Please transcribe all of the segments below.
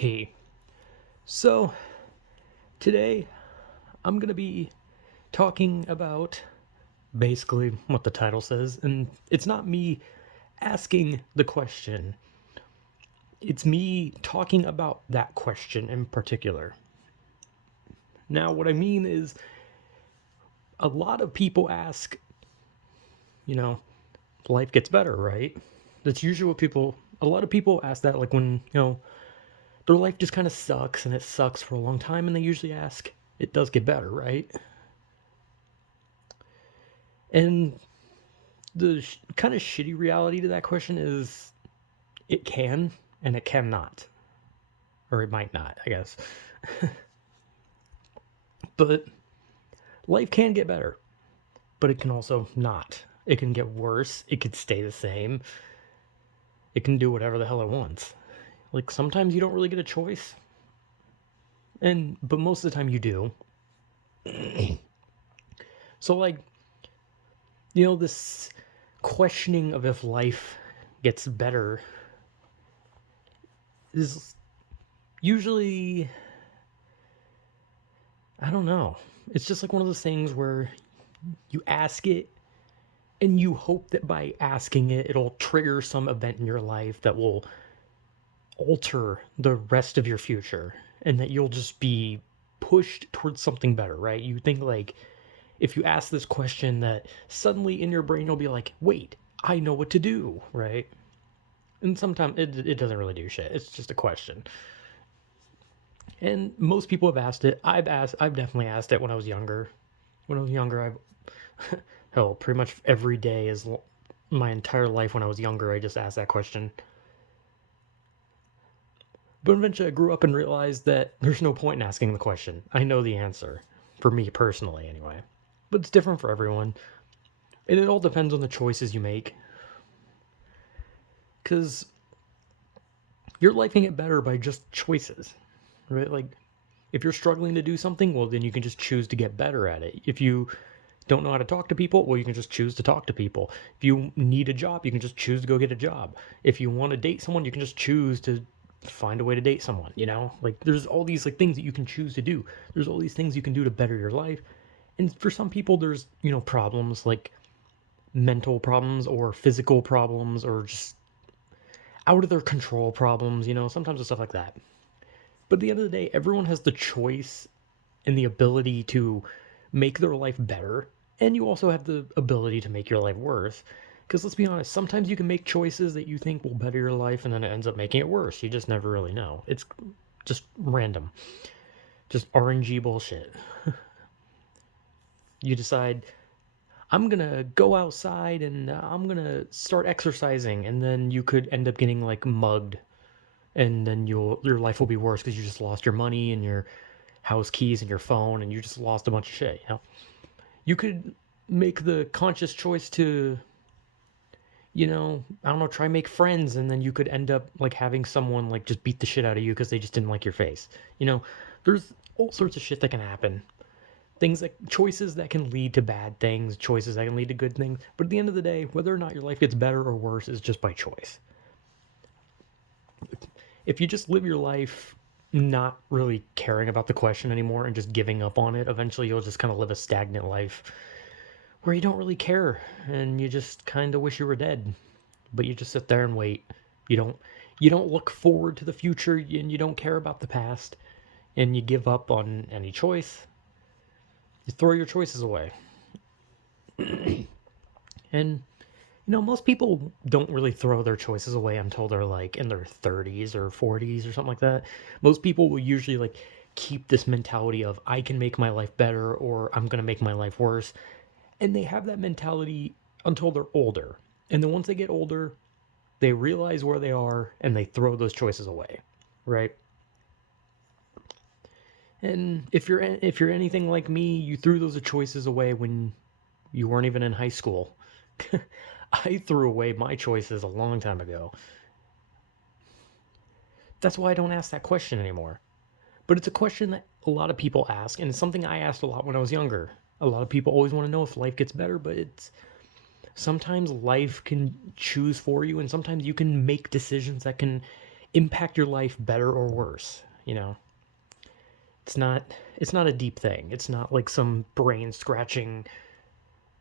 Hey, so today I'm going to be talking about basically what the title says, and it's not me asking the question, it's me talking about that question in particular. Now, what I mean is, a lot of people ask, you know, life gets better, right? That's usually what a lot of people ask that, like when, their life just kind of sucks and it sucks for a long time, and they usually ask, it does get better, right? And the kind of shitty reality to that question is it can and it cannot, or it might not, I guess. But life can get better, but it can also not. It can get worse. It could stay the same. It can do whatever the hell it wants. Like sometimes you don't really get a choice, but most of the time you do. So this questioning of if life gets better is usually, I don't know. It's just like one of those things where you ask it and you hope that by asking it, it'll trigger some event in your life that will alter the rest of your future and that you'll just be pushed towards something better, right? You think like if you ask this question that suddenly in your brain you'll be like, wait, I know what to do, right? And sometimes it doesn't really do shit. It's just a question. And most people have asked it. I've definitely asked it when I was younger. When I was younger, hell, pretty much every day is my entire life when I was younger, I just asked that question. But eventually I grew up and realized that there's no point in asking the question. I know the answer. For me personally, anyway. But it's different for everyone. And it all depends on the choices you make. Because your life can get better by just choices, right? Like, if you're struggling to do something, well, then you can just choose to get better at it. If you don't know how to talk to people, well, you can just choose to talk to people. If you need a job, you can just choose to go get a job. If you want to date someone, you can just choose to find a way to date someone, Like there's all these like things that you can choose to do. There's all these things you can do to better your life. And for some people there's, problems like mental problems or physical problems or just out of their control problems, sometimes it's stuff like that. But at the end of the day, everyone has the choice and the ability to make their life better, and you also have the ability to make your life worse. Because let's be honest, sometimes you can make choices that you think will better your life, and then it ends up making it worse. You just never really know. It's just random, just RNG bullshit. You decide, I'm gonna go outside and I'm gonna start exercising, and then you could end up getting like mugged, and then your life will be worse because you just lost your money and your house keys and your phone, and you just lost a bunch of shit. You could make the conscious choice to, I don't know, try make friends, and then you could end up like having someone like just beat the shit out of you because they just didn't like your face. There's all sorts of shit that can happen. Things like choices that can lead to bad things, choices that can lead to good things. But at the end of the day, whether or not your life gets better or worse is just by choice. If you just live your life not really caring about the question anymore and just giving up on it, eventually you'll just kind of live a stagnant life where you don't really care and you just kind of wish you were dead, but you just sit there and wait. You don't look forward to the future, and you don't care about the past, and you give up on any choice. You throw your choices away. And most people don't really throw their choices away until they're like in their 30s or 40s or something like that. Most people will usually like keep this mentality of I can make my life better or I'm going to make my life worse. And they have that mentality until they're older. And then once they get older, they realize where they are and they throw those choices away, right? And if you're anything like me, you threw those choices away when you weren't even in high school. I threw away my choices a long time ago. That's why I don't ask that question anymore. But it's a question that a lot of people ask, and it's something I asked a lot when I was younger. A lot of people always want to know if life gets better, but it's sometimes life can choose for you, and sometimes you can make decisions that can impact your life better or worse, you know? It's not it's not a deep thing. It's not like some brain scratching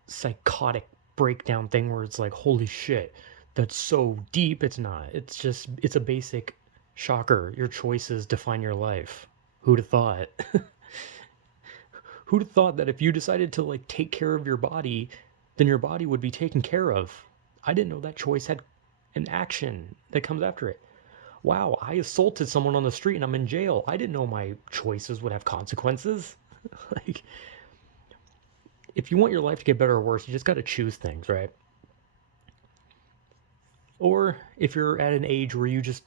psychotic breakdown thing where it's like, holy shit, that's so deep. It's not. It's a basic shocker. Your choices define your life. Who'd have thought? Who'd have thought that if you decided to like take care of your body, then your body would be taken care of? I didn't know that choice had an action that comes after it. Wow, I assaulted someone on the street and I'm in jail. I didn't know my choices would have consequences. Like, if you want your life to get better or worse, you just got to choose things, right? Or if you're at an age where you just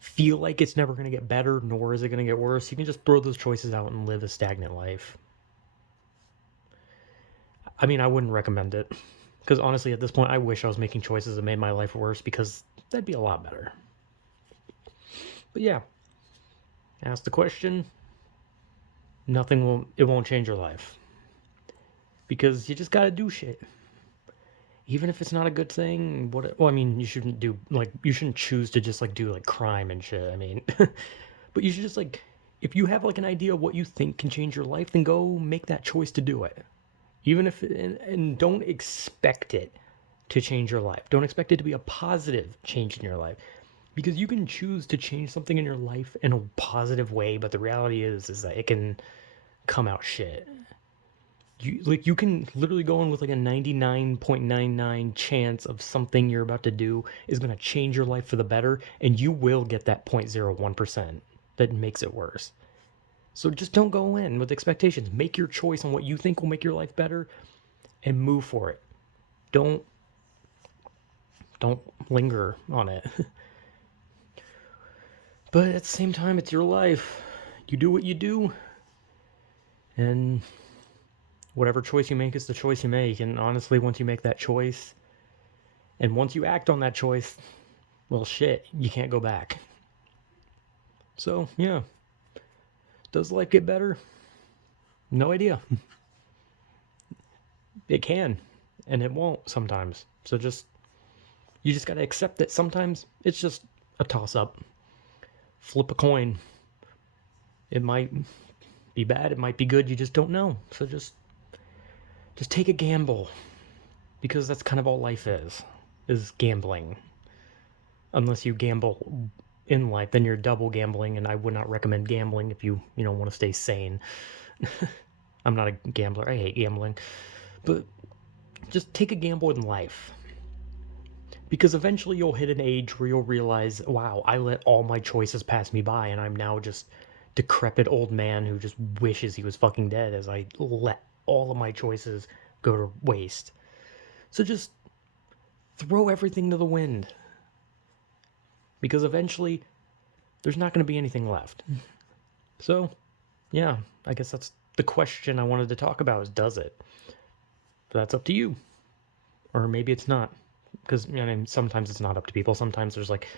feel like it's never going to get better, nor is it going to get worse, you can just throw those choices out and live a stagnant life. I mean, I wouldn't recommend it. Because honestly, at this point, I wish I was making choices that made my life worse because that'd be a lot better. But yeah, ask the question, it won't change your life. Because you just gotta do shit. Even if it's not a good thing, well, I mean, you shouldn't choose to just like do like crime and shit. I mean, but you should just like, if you have like an idea of what you think can change your life, then go make that choice to do it. Even if, and don't expect it to change your life. Don't expect it to be a positive change in your life. Because you can choose to change something in your life in a positive way, but the reality is that it can come out shit. You can literally go in with like a 99.99 chance of something you're about to do is going to change your life for the better, and you will get that 0.01% that makes it worse. So just don't go in with expectations. Make your choice on what you think will make your life better and move for it. Don't linger on it. But at the same time, it's your life. You do what you do, and whatever choice you make is the choice you make. And honestly, once you make that choice, and once you act on that choice, well, shit, you can't go back. So, yeah. Does life get better? No idea. It can, and it won't sometimes. So you just gotta accept that sometimes it's just a toss-up. Flip a coin. It might be bad, it might be good, you just don't know. So just take a gamble. Because that's kind of all life is gambling. Unless you gamble in life, then you're double gambling, and I would not recommend gambling if you want to stay sane. I'm not a gambler. I hate gambling. But just take a gamble in life. Because eventually you'll hit an age where you'll realize, wow, I let all my choices pass me by, and I'm now just decrepit old man who just wishes he was fucking dead as I let all of my choices go to waste. So just throw everything to the wind. Because eventually, there's not going to be anything left. So, yeah, I guess that's the question I wanted to talk about is, does it? But that's up to you. Or maybe it's not. Because, sometimes it's not up to people. Sometimes there's, like,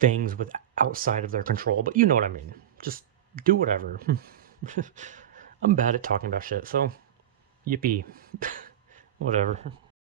things outside of their control. But you know what I mean. Just do whatever. I'm bad at talking about shit, so yippee. Whatever.